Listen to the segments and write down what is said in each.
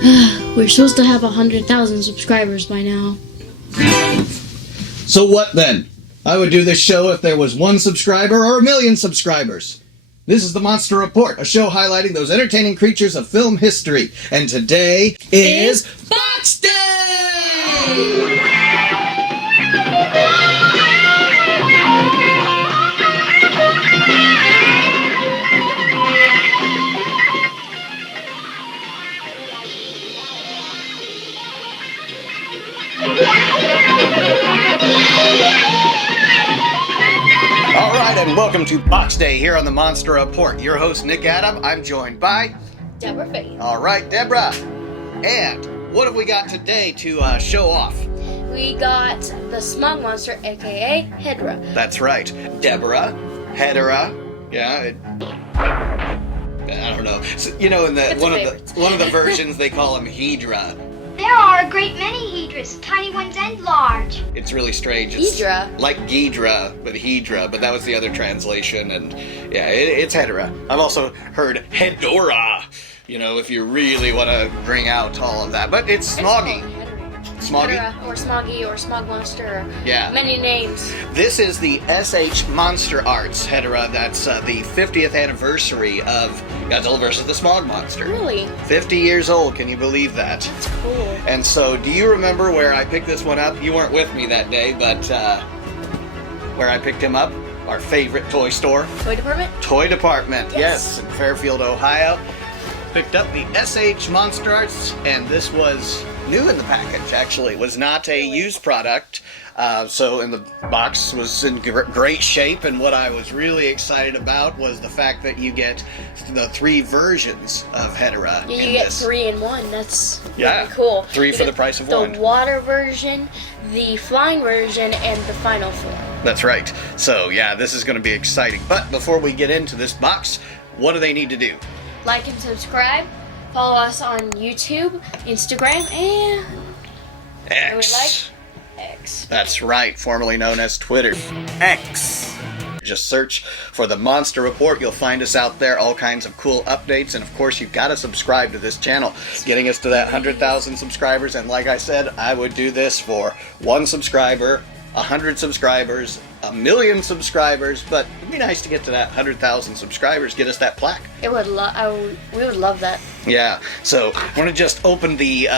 We're supposed to have 100,000 subscribers by now. So what then? I would do this show if there was 1 subscriber or 1,000,000 subscribers. This is the Monster Report, a show highlighting those entertaining creatures of film history. And today is Box Day! Alright, and welcome to Box Day here on the Monster Report. Your host, Nick Adam. I'm joined by Deborah Faith. Alright, Deborah. And what have we got today to show off? We got the Smog Monster, aka Hedorah. That's right. Deborah, Hedorah. Yeah, I don't know. So, you know, in the one of the versions they call him Hedorah. There are a great many Hedras, tiny ones and large. It's really strange. It's Hedorah. like Ghidra, but Hedorah, but that was the other translation, and yeah, it's Hedorah. I've also heard Hedorah, you know, if you really want to bring out all of that, but it's Smoggy. Smoggy? Hedorah, or Smoggy, or Smog Monster, yeah. Many names. This is the MonsterArts Hedorah. That's the 50th anniversary of Godzilla vs. the Smog Monster. Really? 50 years old, can you believe that? That's cool. And so, do you remember where I picked this one up? You weren't with me that day, but where I picked him up? Our favorite toy store. Toy department? Toy department, yes, in Fairfield, Ohio. Picked up the MonsterArts, and this was new in the package, actually. It was not a used product, so in the box was in great shape, and what I was really excited about was the fact that you get the 3 versions of Hedorah. Yeah, you get 3 in 1. That's really cool. 3 for the price of 1. The water version, the flying version, and the final form. That's right. So yeah, this is going to be exciting. But before we get into this box, what do they need to do? Like and subscribe. Follow us on YouTube, Instagram, and X. X. That's right, formerly known as Twitter. X. Just search for the Monster Report. You'll find us out there, all kinds of cool updates, and of course you've got to subscribe to this channel, getting us to that 100,000 subscribers. And like I said, I would do this for 1 subscriber, 100 subscribers, 1,000,000 subscribers, but it'd be nice to get to that 100,000 subscribers, get us that plaque. It would we would love that. Yeah, so I want to just open the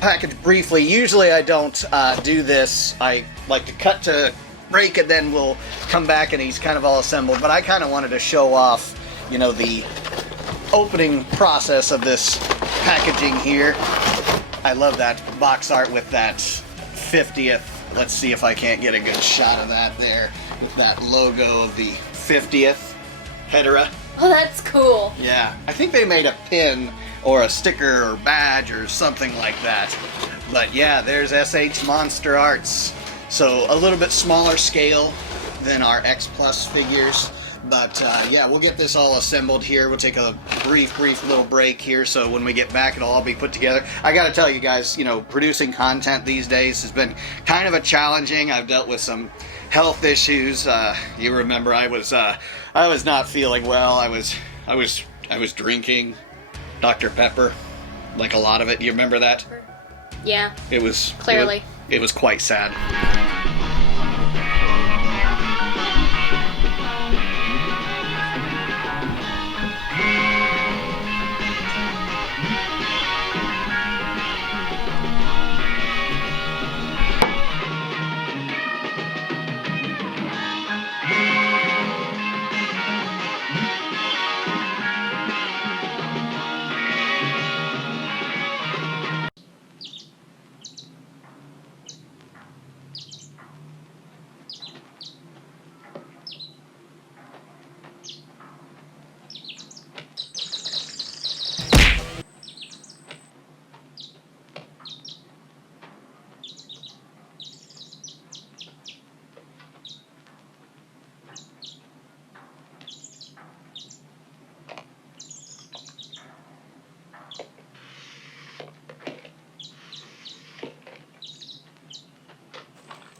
package briefly. Usually I don't do this. I like to cut to break and then we'll come back and he's kind of all assembled, but I kind of wanted to show off, you know, the opening process of this packaging here. I love that box art with that 50th. Let's see if I can't get a good shot of that there with that logo of the 50th Hedorah. Oh, that's cool. Yeah, I think they made a pin or a sticker or badge or something like that. But yeah, there's MonsterArts. So a little bit smaller scale than our X Plus figures. But yeah, we'll get this all assembled here. We'll take a brief little break here, so when we get back it'll all be put together. I gotta tell you guys, you know, producing content these days has been kind of a challenging. I've dealt with some health issues. You remember I was not feeling well. I was drinking Dr. Pepper, like a lot of it. You remember that? Yeah. It was clearly. It was quite sad.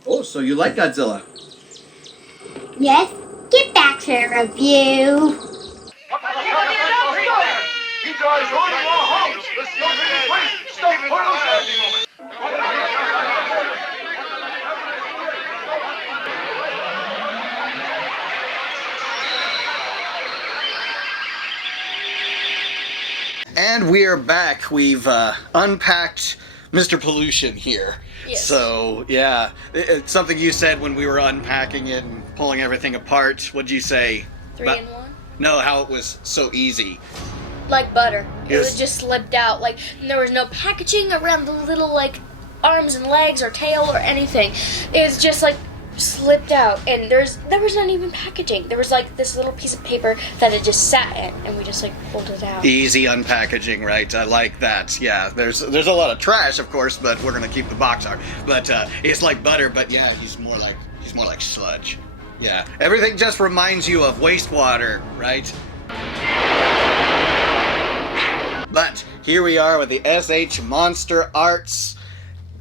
Oh, so you like Godzilla? Yes, get back to the review. You guys on your homes! Let's go to the place! And we are back. We've unpacked Mr. Pollution here. Yes. So, yeah, it's something you said when we were unpacking it and pulling everything apart. What'd you say? 3 in 1? No, how it was so easy. Like butter. It Yes. was just slipped out. Like, there was no packaging around the little, like, arms and legs or tail or anything. It was just, like, slipped out. And there was not even packaging. There was, like, this little piece of paper that it just sat in. And we just, like, pulled it out. Easy unpackaging, right? I like that. Yeah, there's a lot of trash, of course, but we're gonna keep the box art. But it's like butter, but yeah, he's more like sludge. Yeah, everything just reminds you of wastewater, right? But here we are with the SH MonsterArts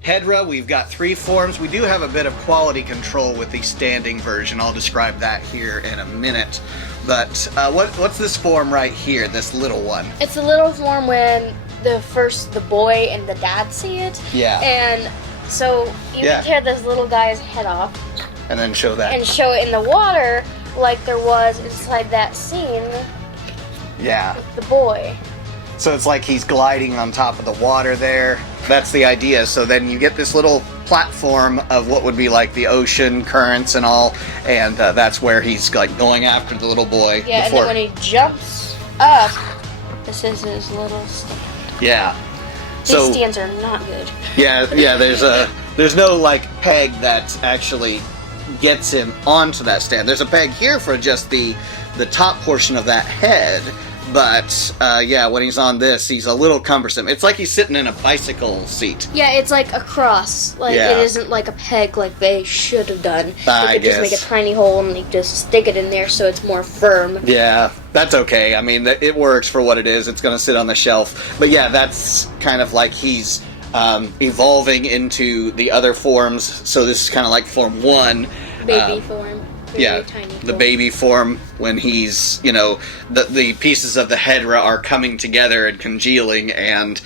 Hedorah. We've got 3 forms. We do have a bit of quality control with the standing version. I'll describe that here in a minute. But what's this form right here, this little one? It's a little form when the boy and the dad see it. Yeah. And so you can tear this little guy's head off. And then show that. And show it in the water like there was inside that scene Yeah. with the boy. So it's like he's gliding on top of the water there. That's the idea. So then you get this little platform of what would be like the ocean currents and all, and that's where he's like going after the little boy. Yeah, before... and then when he jumps up, this is his little stand. Yeah. These stands are not good. Yeah. There's no like peg that actually gets him onto that stand. There's a peg here for just the top portion of that head. But, yeah, when he's on this, he's a little cumbersome. It's like he's sitting in a bicycle seat. Yeah, it's like a cross. Like, Yeah. it isn't like a peg like they should have done. I They could just make a tiny hole and they just stick it in there so it's more firm. Yeah, that's okay. I mean, it works for what it is. It's going to sit on the shelf. But, yeah, that's kind of like he's evolving into the other forms. So this is kind of like Form 1. Baby form. Yeah, Tiny the form. baby form when he's, the pieces of the Hedorah are coming together and congealing, and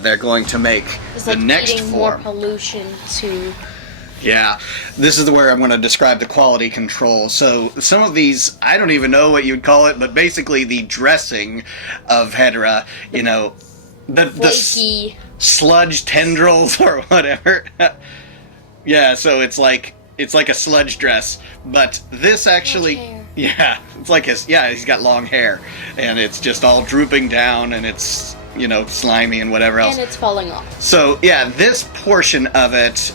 they're going to make It's the like next eating form. more pollution to... Yeah, this is where I'm going to describe the quality control. So some of these, I don't even know what you'd call it, but basically the dressing of Hedorah, the flaky... sludge tendrils or whatever. Yeah, so it's like a sludge dress, but this actually, hair. yeah, it's like he's got long hair, and it's just all drooping down, and it's, slimy and whatever else. And it's falling off. So, yeah, this portion of it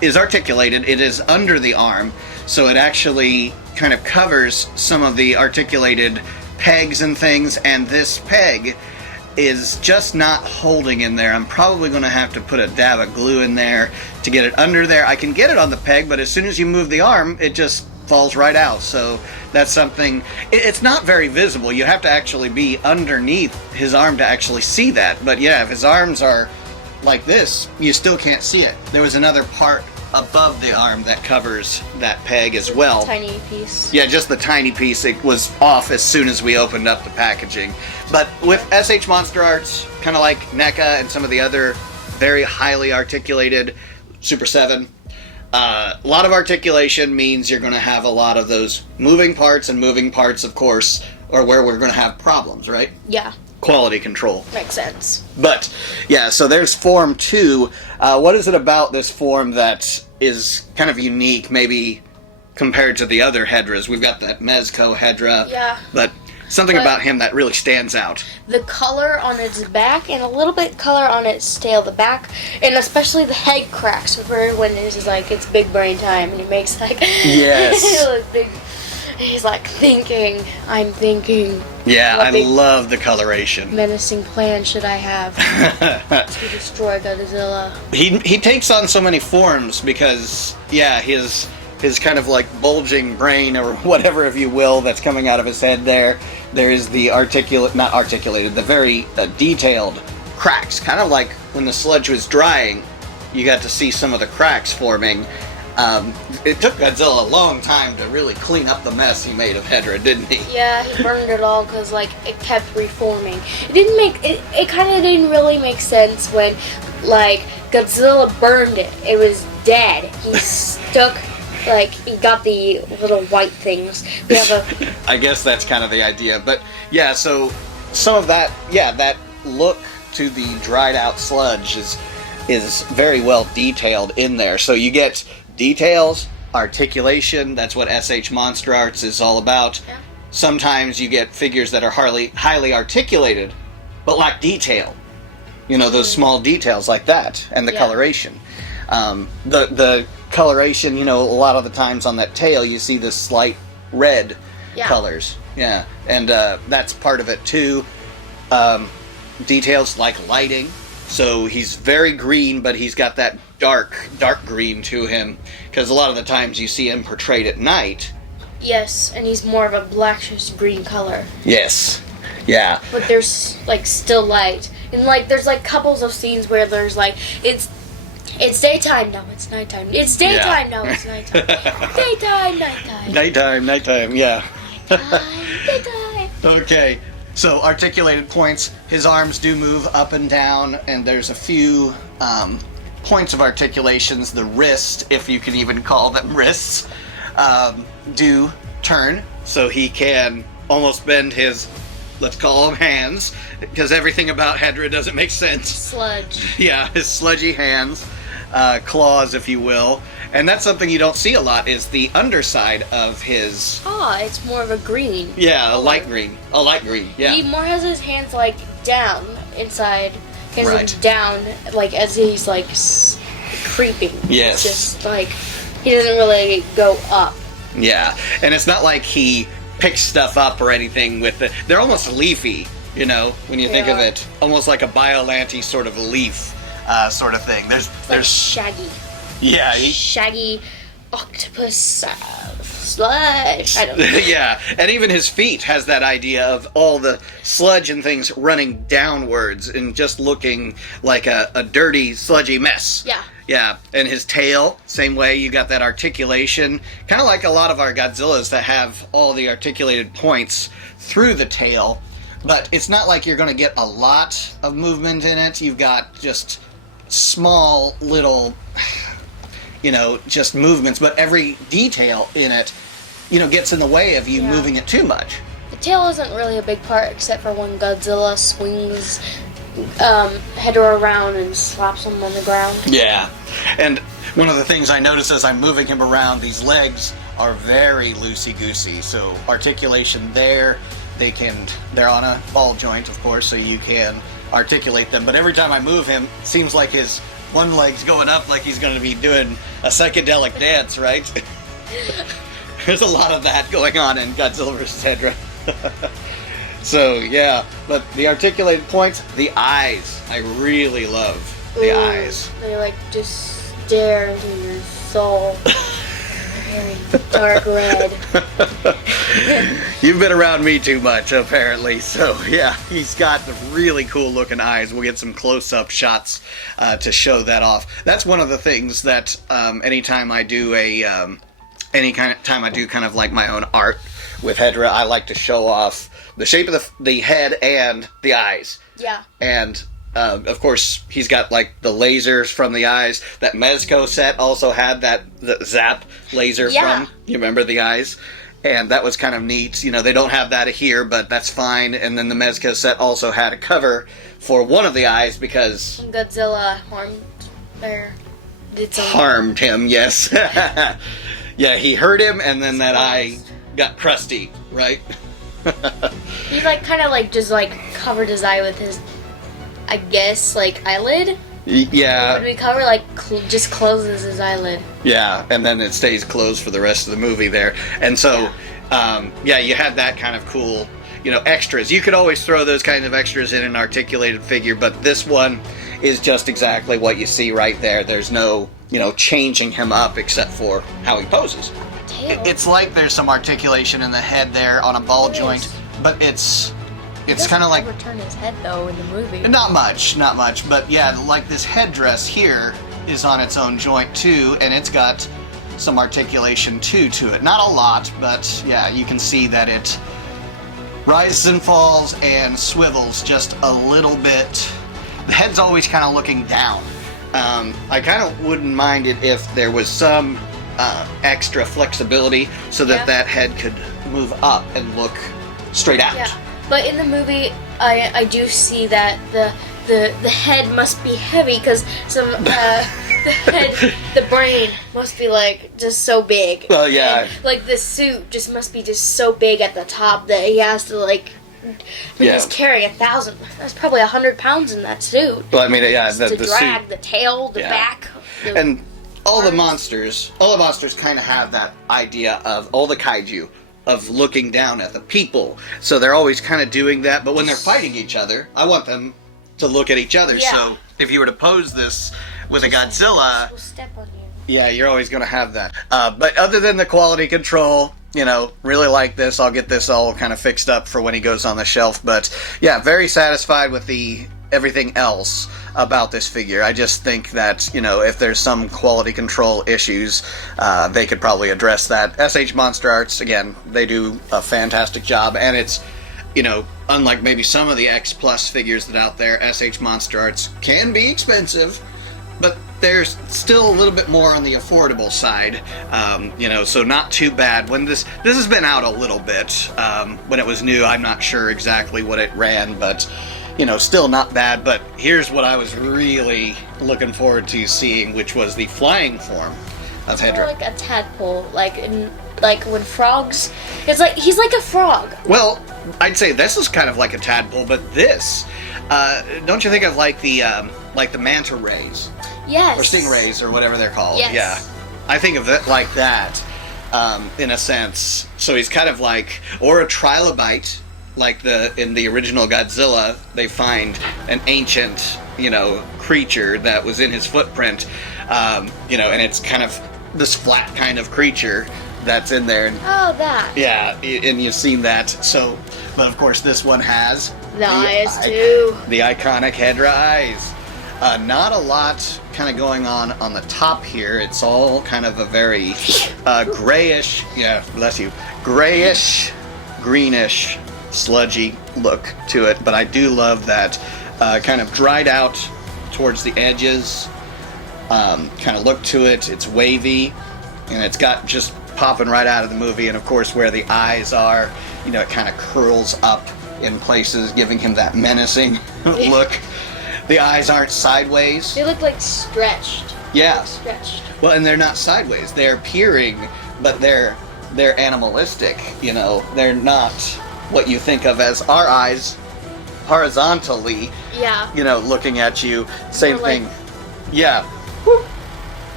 is articulated. It is under the arm, so it actually kind of covers some of the articulated pegs and things, and this peg is just not holding in there. I'm probably going to have to put a dab of glue in there to get it under there. I can get it on the peg, but as soon as you move the arm, it just falls right out. So that's something, it's not very visible. You have to actually be underneath his arm to actually see that. But yeah, if his arms are like this, you still can't see it. There was another part above the arm that covers that peg as well. Tiny piece. Yeah, just the tiny piece. It was off as soon as we opened up the packaging. But with SH MonsterArts, kind of like NECA and some of the other very highly articulated Super 7, a lot of articulation means you're going to have a lot of those moving parts, and moving parts, of course, are where we're going to have problems, right? Yeah. Quality control. Makes sense. But, yeah, so there's Form 2. What is it about this form that is kind of unique, maybe compared to the other Hedorahs? We've got that Mezco Hedorah. Yeah. But something about him that really stands out. The color on its back and a little bit color on its tail. The back, and especially the head cracks when it's like, it's big brain time, and he makes like... Yes. He's like thinking, I'm thinking. Yeah, I love the coloration. Menacing plan should I have to destroy Godzilla? He takes on so many forms because, yeah, his kind of like bulging brain or whatever, if you will, that's coming out of his head there. There's the the very detailed cracks, kind of like when the sludge was drying, you got to see some of the cracks forming. It took Godzilla a long time to really clean up the mess he made of Hedorah, didn't he? Yeah, he burned it all because like it kept reforming. It kind of didn't really make sense when like Godzilla burned it. It was dead. He stuck. Like, he got the little white things. We have I guess that's kind of the idea. But, yeah, so some of that, that look to the dried out sludge is very well detailed in there. So you get details, articulation. That's what MonsterArts is all about. Yeah. Sometimes you get figures that are highly articulated, but lack detail. You know, those small details like that, and the coloration. The coloration, you know, a lot of the times on that tail, you see the slight red colors. Yeah, and that's part of it too. Details like lighting. So he's very green, but he's got that dark green to him, because a lot of the times you see him portrayed at night. Yes, and he's more of a blackish green color. Yes. Yeah. But there's like still light. And like there's like couples of scenes where there's like it's daytime, no, it's nighttime. It's daytime, no, it's nighttime. Daytime, nighttime. Nighttime, yeah. Daytime. Okay. So articulated points, his arms do move up and down, and there's a few points of articulations. The wrist, if you can even call them wrists, do turn, so he can almost bend his, let's call them hands, because everything about Hedorah doesn't make sense. Sludge. Yeah, his sludgy hands, claws, if you will. And that's something you don't see a lot, is the underside of his... Ah, it's more of a green. Yeah, a light green. A light green, yeah. He more has his hands like down inside. Hands Right. down, like as he's like creeping. Yes. It's just like he doesn't really go up. Yeah, and it's not like he picks stuff up or anything with the... They're almost leafy, you know, when you think of it. Almost like a Biollante sort of leaf sort of thing. It's like shaggy. Yeah, Shaggy octopus sludge. I don't know. yeah, and even his feet has that idea of all the sludge and things running downwards and just looking like a dirty, sludgy mess. Yeah. Yeah, and his tail, same way, you got that articulation. Kind of like a lot of our Godzillas that have all the articulated points through the tail, but it's not like you're going to get a lot of movement in it. You've got just small little... you know, just movements, but every detail in it, you know, gets in the way of you moving it too much. The tail isn't really a big part, except for when Godzilla swings Hedorah around and slaps him on the ground. Yeah. And one of the things I notice as I'm moving him around, these legs are very loosey-goosey, so articulation there, they're on a ball joint, of course, so you can articulate them, but every time I move him, it seems like his one leg's going up like he's going to be doing a psychedelic dance, right? There's a lot of that going on in Godzilla vs. Hedorah. So, yeah. But the articulated points, the eyes. I really love the eyes. They, like, just stare into your soul. Very dark red. You've been around me too much, apparently. So, yeah, he's got really cool looking eyes. We'll get some close-up shots to show that off. That's one of the things that anytime I do time I do kind of like my own art with Hedorah, I like to show off the shape of the head and the eyes. Yeah. And of course, he's got like the lasers from the eyes. That Mezco set also had the zap laser from. You remember the eyes? And that was kind of neat. You know, they don't have that here, but that's fine. And then the Mezco set also had a cover for one of the eyes because Godzilla harmed him. Yes. Yeah, he hurt him, and then that eye got crusty, right? He like kind of like just like covered his eye with his, I guess, like eyelid. Yeah. When we cover, like, just closes his eyelid. Yeah, and then it stays closed for the rest of the movie there. And so, you had that kind of cool, you know, extras. You could always throw those kinds of extras in an articulated figure, but this one is just exactly what you see right there. There's no, you know, changing him up except for how he poses. It's like there's some articulation in the head there on a ball joint, but it's kind of like... He doesn't ever turn his head, though, in the movie. Not much, but yeah, like this headdress here is on its own joint, too, and it's got some articulation, too, to it. Not a lot, but yeah, you can see that it rises and falls and swivels just a little bit. The head's always kind of looking down. I kind of wouldn't mind it if there was some extra flexibility so that that head could move up and look straight out. But in the movie, I do see that the head must be heavy because the brain must be like just so big. Well, yeah. And, like the suit just must be just so big at the top that he has to like. He's carrying 1,000. That's probably 100 pounds in that suit. Well, I mean, yeah, the drag, suit. the tail, the back, and all the monsters kind of have that idea of all the kaiju of looking down at the people. So they're always kind of doing that. But when they're fighting each other, I want them to look at each other. Yeah. So if you were to pose this with a Godzilla, We'll step on you. yeah, you're always going to have that. But other than the quality control, you know, really like this. I'll get this all kind of fixed up for when he goes on the shelf. But yeah, very satisfied with everything else about this figure. I just think that, you know, if there's some quality control issues, they could probably address that. SH MonsterArts, again, they do a fantastic job, and it's, you know, unlike maybe some of the X Plus figures that out there, SH MonsterArts can be expensive, but there's still a little bit more on the affordable side, you know, so not too bad. When this has been out a little bit, when it was new, I'm not sure exactly what it ran, but, you know, still not bad. But here's what I was really looking forward to seeing, which was the flying form of Hedorah. Like a tadpole, like when frogs. It's like he's like a frog. Well, I'd say this is kind of like a tadpole, but this, don't you think of like the manta rays? Yes. Or stingrays, or whatever they're called. Yes. Yeah. I think of it like that, in a sense. So he's kind of like, or a trilobite, like in the original Godzilla, they find an ancient, you know, creature that was in his footprint, you know, and it's kind of this flat kind of creature that's in there. Oh, that. Yeah, and you've seen that. So, but of course this one has the eyes too. The iconic Hedorah eyes. Not a lot kind of going on the top here. It's all kind of a very grayish, yeah, bless you, grayish, greenish, sludgy look to it. But I do love that kind of dried out towards the edges kind of look to it. It's wavy, and it's got just popping right out of the movie. And of course, where the eyes are, you know, it kind of curls up in places, giving him that menacing look. The eyes aren't sideways. They look like stretched. Yeah. Like stretched. Well, and they're not sideways. They're peering, but they're animalistic. You know, they're not what you think of as our eyes horizontally. Yeah. You know, looking at you. Same They're like- thing. Yeah. Whoop.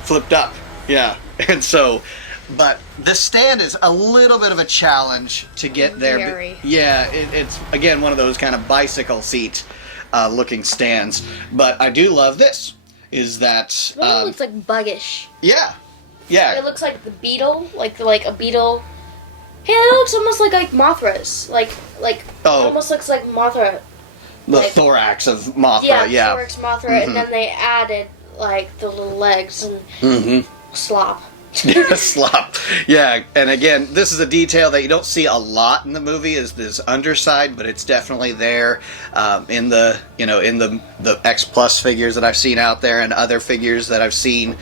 Flipped up. Yeah. And so, but the stand is a little bit of a challenge to get there. Very. Yeah, it's again one of those kind of bicycle seat looking stands. But I do love this. Is that It looks like buggish. yeah, yeah. It looks like the beetle, like a beetle. Hey, it looks almost like Mothra's, like Oh. almost looks like Mothra. The like- thorax of Mothra. Yeah, Yeah. thorax Mothra, and then they added like the little legs and Mm-hmm. slop. Yeah, slop. Yeah, and again, this is a detail that you don't see a lot in the movie, is this underside, but it's definitely there in the X Plus figures that I've seen out there and other figures that I've seen.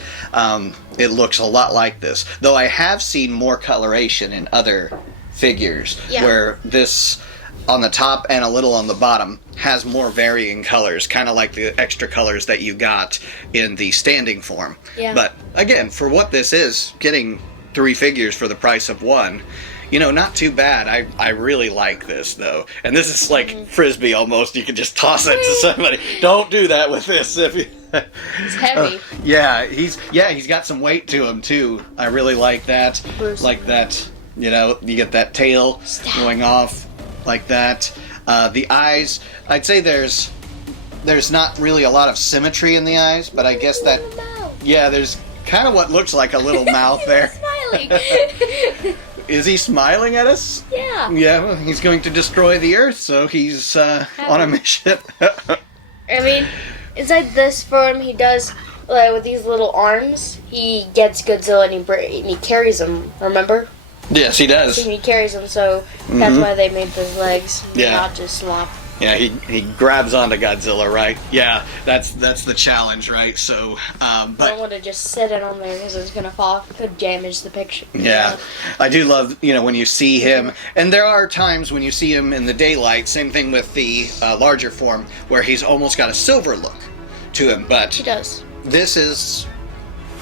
It looks a lot like this, though I have seen more coloration in other figures where this on the top and a little on the bottom has more varying colors, kind of like the extra colors that you got in the standing form. Yeah. But again, for what this is, getting 3 figures for the price of 1, you know, not too bad. I really like this, though. And this is like Frisbee almost. You can just toss it to somebody. Don't do that with this. If you... It's heavy. He's got some weight to him, too. I really like that. Like that, you know, you get that tail going off like that. The eyes, I'd say there's not really a lot of symmetry in the eyes, but I guess that, yeah, there's kind of what looks like a little mouth there. Smiling. Is he smiling at us? Yeah. Yeah, well, he's going to destroy the Earth, so he's on a mission. I mean, inside this form, he does with these little arms. He gets Godzilla and he carries him. Remember? Yes, he does. He carries him, so that's why they made those legs. Yeah. Not just slop. Yeah, he grabs onto Godzilla, right? Yeah, that's the challenge, right? So, I don't want to just sit it on there because it's gonna fall. It could damage the picture. Yeah, I do love, when you see him, and there are times when you see him in the daylight, same thing with the larger form, where he's almost got a silver look to him, but He does. this is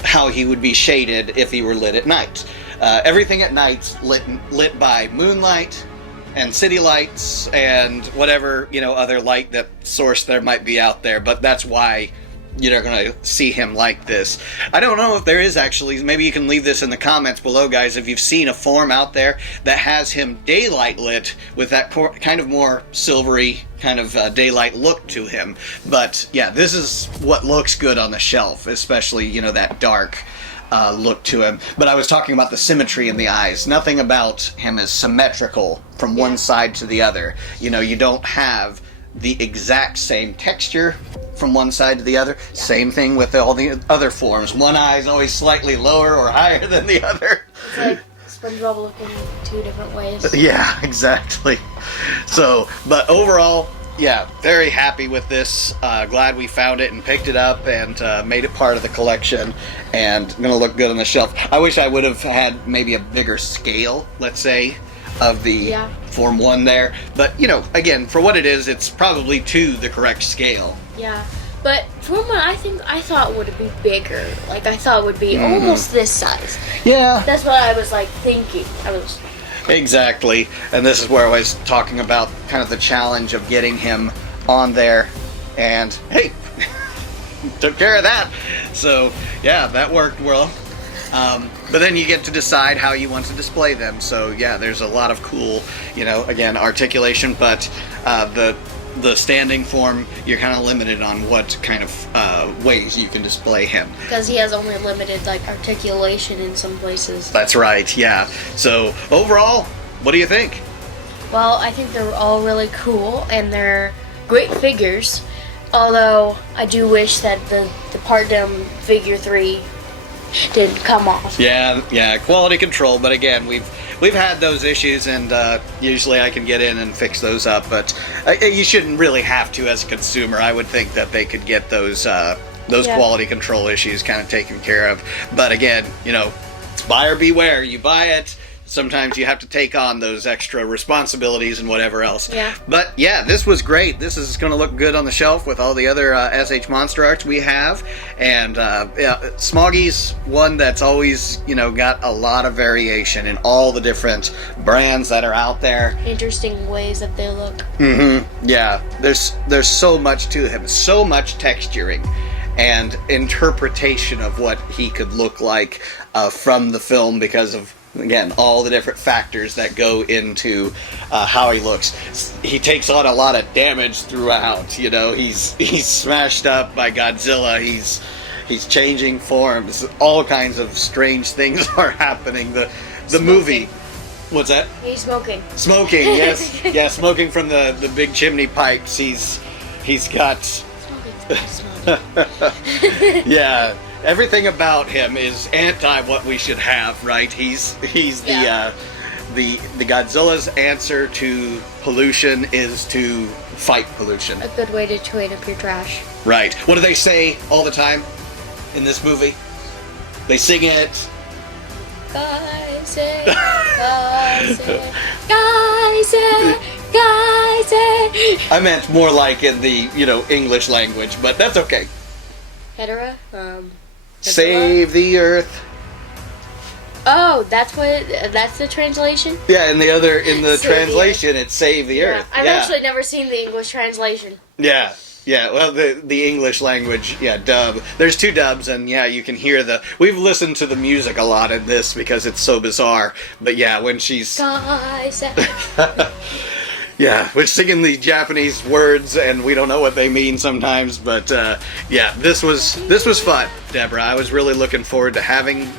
how he would be shaded if he were lit at night. Everything at night's lit by moonlight and city lights and whatever, other light that source there might be out there, but that's why you're going to see him like this. I don't know if there is actually, maybe you can leave this in the comments below, guys, if you've seen a form out there that has him daylight lit with that kind of more silvery kind of daylight look to him. But yeah, this is what looks good on the shelf, especially, that dark look to him. But I was talking about the symmetry in the eyes. Nothing about him is symmetrical from one side to the other. You don't have the exact same texture from one side to the other. Same thing with all the other forms. One eye is always slightly lower or higher than the other. It's like SpongeBob looking two different ways. Yeah, exactly. So, but overall, yeah, very happy with this. Glad we found it and picked it up and made it part of the collection, and gonna look good on the shelf. I wish I would have had maybe a bigger scale, let's say, of the Form 1 there. But, again, for what it is, it's probably to the correct scale. Yeah. But Form 1, I thought would be bigger. Like, I thought it would be almost this size. Yeah. That's what I was, thinking. Exactly. And this is where I was talking about kind of the challenge of getting him on there. And, hey, took care of that. So, yeah, that worked well. But then you get to decide how you want to display them. So, yeah, there's a lot of cool, again, articulation. But the standing form, you're kind of limited on what kind of ways you can display him. Because he has only limited, articulation in some places. That's right, yeah. So, overall, what do you think? Well, I think they're all really cool, and they're great figures. Although, I do wish that the Partdom Figure 3 didn't come off. Yeah, quality control, but again, we've had those issues, and usually I can get in and fix those up, but you shouldn't really have to as a consumer. I would think that they could get those quality control issues kind of taken care of. But again, buyer beware. You buy it, sometimes you have to take on those extra responsibilities and whatever else. Yeah. But yeah, this was great. This is going to look good on the shelf with all the other MonsterArts we have. And Smoggy's one that's always, got a lot of variation in all the different brands that are out there. Interesting ways that they look. Yeah, there's so much to him, so much texturing and interpretation of what he could look like from the film because of, again, all the different factors that go into how he looks. He takes on a lot of damage throughout. He's smashed up by Godzilla. He's changing forms. All kinds of strange things are happening. The movie. What's that? He's smoking. Smoking, yes. Yeah, smoking from the big chimney pipes. He's got. Yeah. Everything about him is anti what we should have, right? He's the Godzilla's answer to pollution is to fight pollution. A good way to clean up your trash. Right. What do they say all the time in this movie? They sing it. Guys, I meant more like in the, English language, but that's okay. Hedorah, Save the Earth. Oh, that's the translation? Yeah, in the Save translation, it's Save the Earth. I've actually never seen the English translation. Yeah. Well, the English language, dub. There's two dubs, and you can hear we've listened to the music a lot in this because it's so bizarre. But when she's... Guys. Yeah, we're singing the Japanese words, and we don't know what they mean sometimes. But this was fun, Deborah. I was really looking forward to having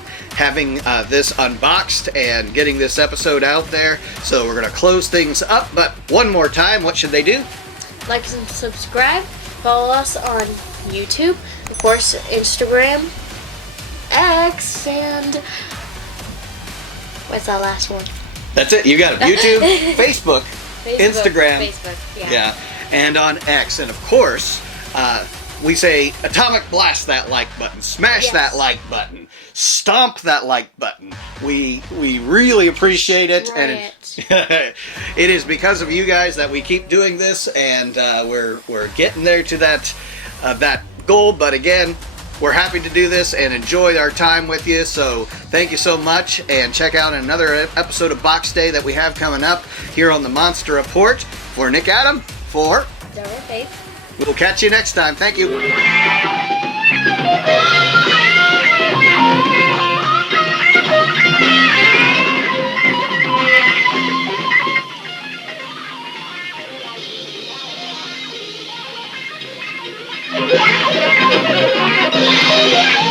this unboxed and getting this episode out there. So we're gonna close things up. But one more time, what should they do? Like and subscribe. Follow us on YouTube, of course, Instagram, X, and what's that last one? That's it. You got it. YouTube, Facebook. Facebook, Instagram. Facebook, Yeah. and on X. And of course, we say atomic blast that like button, smash Yes. that like button, stomp that like button. We really appreciate it, Try and it is because of you guys that we keep doing this, and we're getting there to that goal. But again, we're happy to do this and enjoy our time with you. So thank you so much, and check out another episode of Box Day that we have coming up here on the Monster Report. For Nick Adam, for Deborah Faith. we'll catch you next time. Thank you. Yeah.